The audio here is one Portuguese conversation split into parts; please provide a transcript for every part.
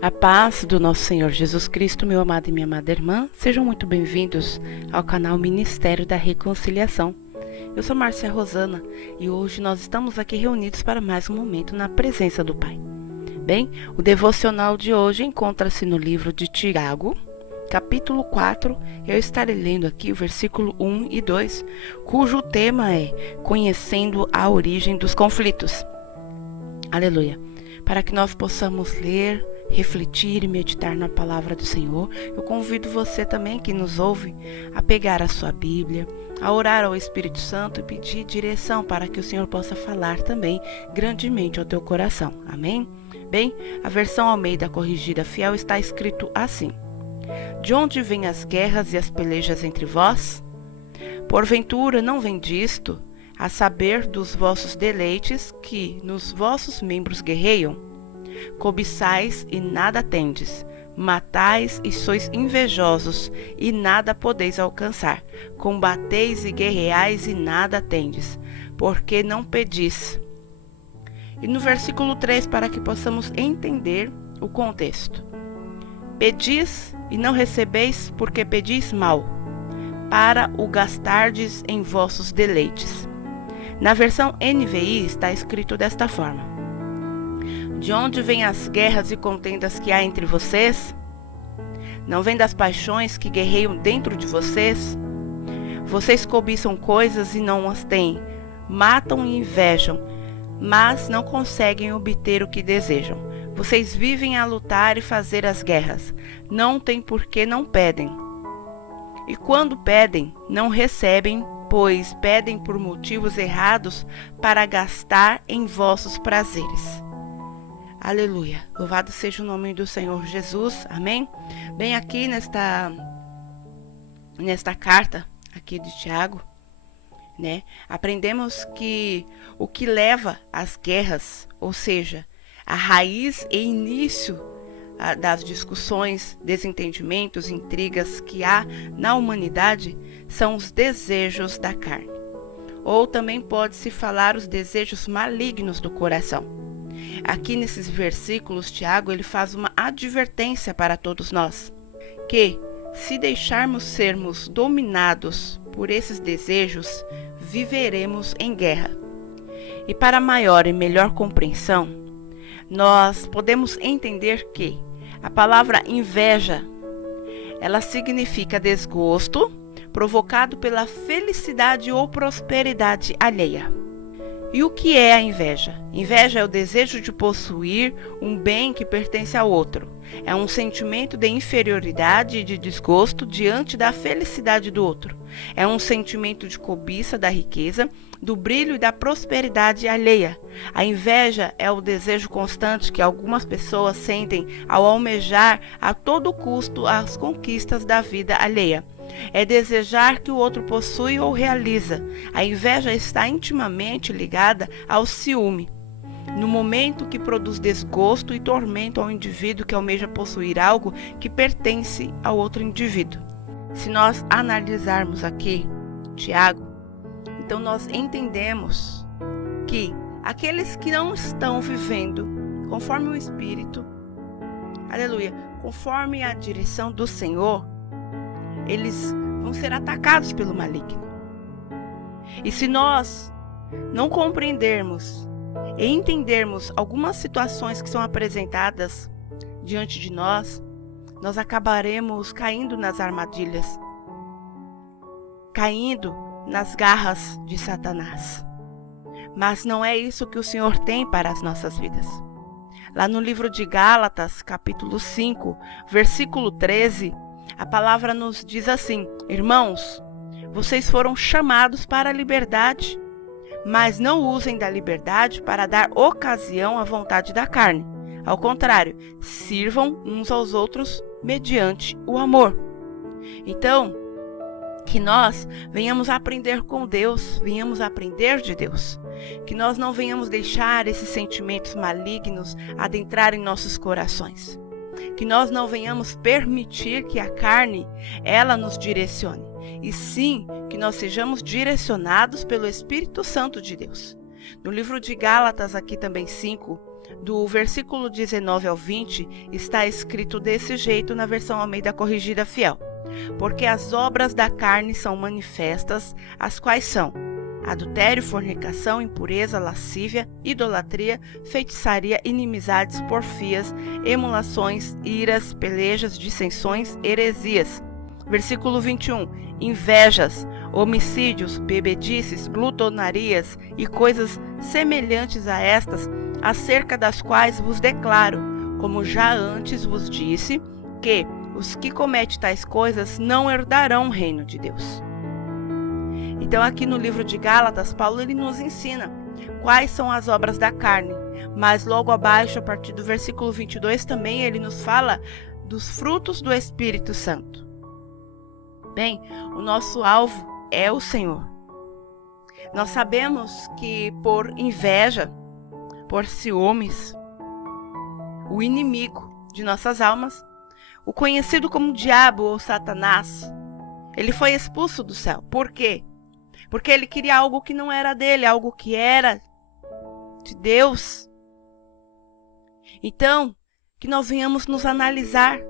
A paz do nosso Senhor Jesus Cristo, meu amado e minha amada irmã, sejam muito bem-vindos ao canal Ministério da Reconciliação. Eu sou Márcia Rosana e hoje nós estamos aqui reunidos para mais um momento na presença do Pai. Bem, o devocional de hoje encontra-se no livro de Tiago, capítulo 4. Eu estarei lendo aqui o versículo 1 e 2, cujo tema é Conhecendo a Origem dos Conflitos. Aleluia! Para que nós possamos ler, refletir e meditar na palavra do Senhor, eu convido você também que nos ouve a pegar a sua Bíblia, a orar ao Espírito Santo e pedir direção para que o Senhor possa falar também grandemente ao teu coração. Amém? Bem, a versão Almeida Corrigida Fiel está escrito assim: De onde vêm as guerras e as pelejas entre vós? Porventura não vem disto, a saber dos vossos deleites que nos vossos membros guerreiam? Cobiçais e nada tendes, matais e sois invejosos e nada podeis alcançar, combateis e guerreais e nada tendes, porque não pedis. E no versículo 3, para que possamos entender o contexto: Pedis e não recebeis, porque pedis mal, para o gastardes em vossos deleites. Na versão NVI está escrito desta forma: De onde vêm as guerras e contendas que há entre vocês? Não vem das paixões que guerreiam dentro de vocês? Vocês cobiçam coisas e não as têm, matam e invejam, mas não conseguem obter o que desejam. Vocês vivem a lutar e fazer as guerras, não têm porque não pedem. E quando pedem, não recebem, pois pedem por motivos errados para gastar em vossos prazeres. Aleluia, louvado seja o nome do Senhor Jesus, amém? Bem, aqui nesta carta aqui de Tiago, aprendemos que o que leva às guerras, ou seja, a raiz e início das discussões, desentendimentos, intrigas que há na humanidade são os desejos da carne. Ou também pode-se falar os desejos malignos do coração. Aqui nesses versículos, Tiago ele faz uma advertência para todos nós, que se deixarmos sermos dominados por esses desejos, viveremos em guerra. E para maior e melhor compreensão, nós podemos entender que a palavra inveja, ela significa desgosto provocado pela felicidade ou prosperidade alheia. E o que é a inveja? Inveja é o desejo de possuir um bem que pertence ao outro. É um sentimento de inferioridade e de desgosto diante da felicidade do outro. É um sentimento de cobiça da riqueza, do brilho e da prosperidade alheia. A inveja é o desejo constante que algumas pessoas sentem ao almejar a todo custo as conquistas da vida alheia. É desejar que o outro possui ou realiza. A inveja está intimamente ligada ao ciúme, no momento que produz desgosto e tormento ao indivíduo que almeja possuir algo que pertence ao outro indivíduo. Se nós analisarmos aqui Tiago, então nós entendemos que aqueles que não estão vivendo conforme o Espírito, aleluia, conforme a direção do Senhor, eles vão ser atacados pelo maligno. E se nós não compreendermos e entendermos algumas situações que são apresentadas diante de nós, nós acabaremos caindo nas armadilhas, caindo nas garras de Satanás. Mas não é isso que o Senhor tem para as nossas vidas. Lá no livro de Gálatas, capítulo 5, versículo 13, a palavra nos diz assim: Irmãos, vocês foram chamados para a liberdade, mas não usem da liberdade para dar ocasião à vontade da carne. Ao contrário, sirvam uns aos outros mediante o amor. Então, que nós venhamos aprender com Deus, venhamos aprender de Deus. Que nós não venhamos deixar esses sentimentos malignos adentrar em nossos corações. Que nós não venhamos permitir que a carne, ela nos direcione. E sim, que nós sejamos direcionados pelo Espírito Santo de Deus. No livro de Gálatas, aqui também 5, do versículo 19 ao 20, está escrito desse jeito na versão Almeida Corrigida Fiel. Porque as obras da carne são manifestas, as quais são adultério, fornicação, impureza, lascívia, idolatria, feitiçaria, inimizades, porfias, emulações, iras, pelejas, dissensões, heresias. Versículo 21. Invejas, homicídios, bebedices, glutonarias e coisas semelhantes a estas, acerca das quais vos declaro, como já antes vos disse, que os que cometem tais coisas não herdarão o reino de Deus. Então aqui no livro de Gálatas, Paulo ele nos ensina quais são as obras da carne, mas logo abaixo, a partir do versículo 22, também ele nos fala dos frutos do Espírito Santo. Bem, o nosso alvo é o Senhor. Nós sabemos que por inveja, por ciúmes, o inimigo de nossas almas, o conhecido como diabo ou Satanás, ele foi expulso do céu. Por quê? Porque ele queria algo que não era dele, algo que era de Deus. Então, que nós venhamos nos analisar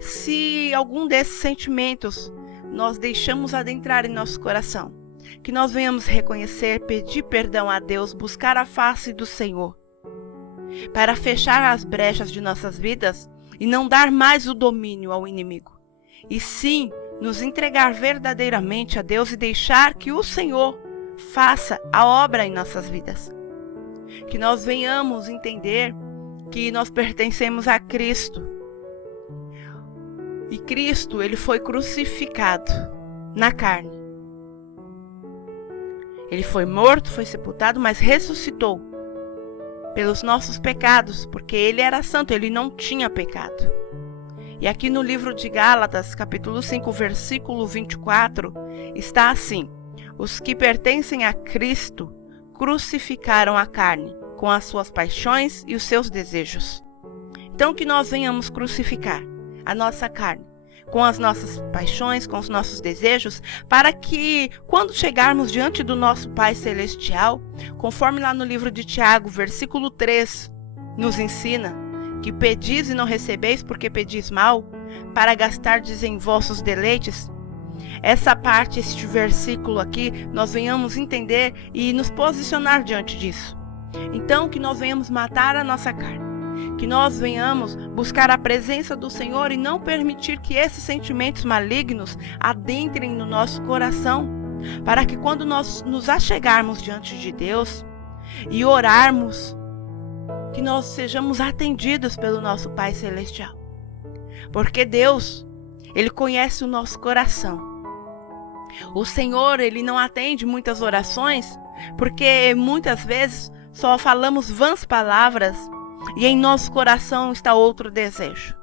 se algum desses sentimentos nós deixamos adentrar em nosso coração. Que nós venhamos reconhecer, pedir perdão a Deus, buscar a face do Senhor, para fechar as brechas de nossas vidas e não dar mais o domínio ao inimigo. E sim, nos entregar verdadeiramente a Deus e deixar que o Senhor faça a obra em nossas vidas. Que nós venhamos entender que nós pertencemos a Cristo. E Cristo, ele foi crucificado na carne. Ele foi morto, foi sepultado, mas ressuscitou pelos nossos pecados, porque ele era santo, ele não tinha pecado. E aqui no livro de Gálatas, capítulo 5, versículo 24, está assim: os que pertencem a Cristo crucificaram a carne, com as suas paixões e os seus desejos. Então que nós venhamos crucificar a nossa carne, com as nossas paixões, com os nossos desejos, para que quando chegarmos diante do nosso Pai Celestial, conforme lá no livro de Tiago, versículo 3, nos ensina, que pedis e não recebeis porque pedis mal, para gastardes em vossos deleites. Essa parte, este versículo aqui, nós venhamos entender e nos posicionar diante disso. Então, que nós venhamos matar a nossa carne, que nós venhamos buscar a presença do Senhor e não permitir que esses sentimentos malignos adentrem no nosso coração, para que quando nós nos achegarmos diante de Deus e orarmos, que nós sejamos atendidos pelo nosso Pai Celestial. Porque Deus, ele conhece o nosso coração. O Senhor, ele não atende muitas orações, porque muitas vezes só falamos vãs palavras e em nosso coração está outro desejo.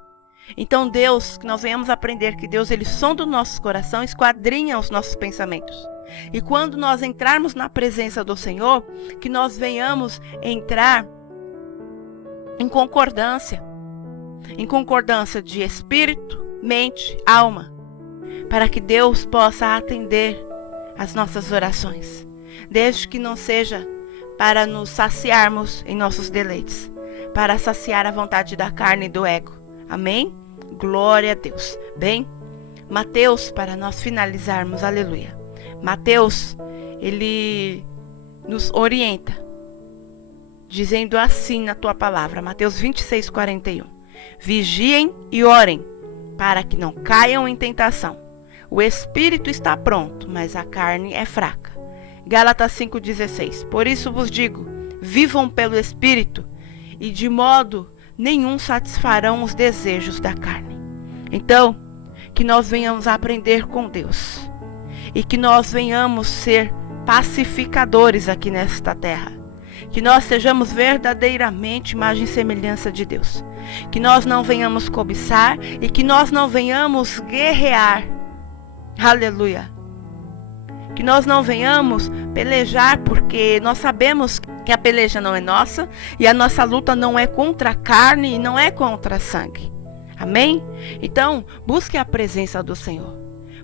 Então Deus, que nós venhamos aprender que Deus, ele sonda o nosso coração, esquadrinha os nossos pensamentos. E quando nós entrarmos na presença do Senhor, que nós venhamos entrar em concordância de espírito, mente, alma, para que Deus possa atender as nossas orações, desde que não seja para nos saciarmos em nossos deleites, para saciar a vontade da carne e do ego. Amém? Glória a Deus. Bem, Mateus, para nós finalizarmos, aleluia. Mateus, ele nos orienta, dizendo assim na tua palavra, Mateus 26, 41. Vigiem e orem, para que não caiam em tentação. O espírito está pronto, mas a carne é fraca. Gálatas 5,16. Por isso vos digo, vivam pelo espírito, e de modo nenhum satisfarão os desejos da carne. Então, que nós venhamos a aprender com Deus, e que nós venhamos ser pacificadores aqui nesta terra. Que nós sejamos verdadeiramente imagem e semelhança de Deus. Que nós não venhamos cobiçar e que nós não venhamos guerrear. Aleluia. Que nós não venhamos pelejar, porque nós sabemos que a peleja não é nossa e a nossa luta não é contra a carne e não é contra a sangue. Amém? Então, busque a presença do Senhor.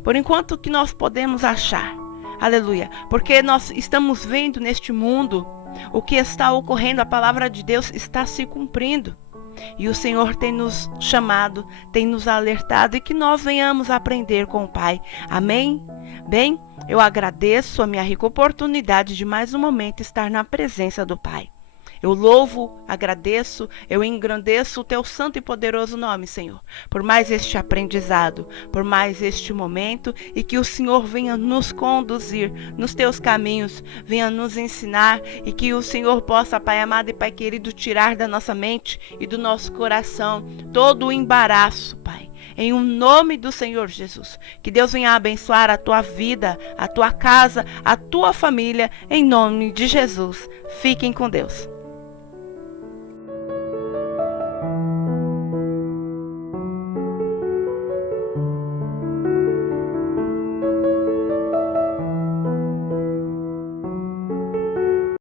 Por enquanto que nós podemos achar. Aleluia. Porque nós estamos vendo neste mundo O que está ocorrendo, a palavra de Deus está se cumprindo. E o Senhor tem nos chamado, tem nos alertado e que nós venhamos aprender com o Pai. Amém? Bem, eu agradeço a minha rica oportunidade de mais um momento estar na presença do Pai. Eu louvo, agradeço, eu engrandeço o teu santo e poderoso nome, Senhor, por mais este aprendizado, por mais este momento, e que o Senhor venha nos conduzir nos teus caminhos, venha nos ensinar, e que o Senhor possa, Pai amado e Pai querido, tirar da nossa mente e do nosso coração todo o embaraço, Pai. Em um nome do Senhor Jesus, que Deus venha abençoar a tua vida, a tua casa, a tua família, em nome de Jesus. Fiquem com Deus.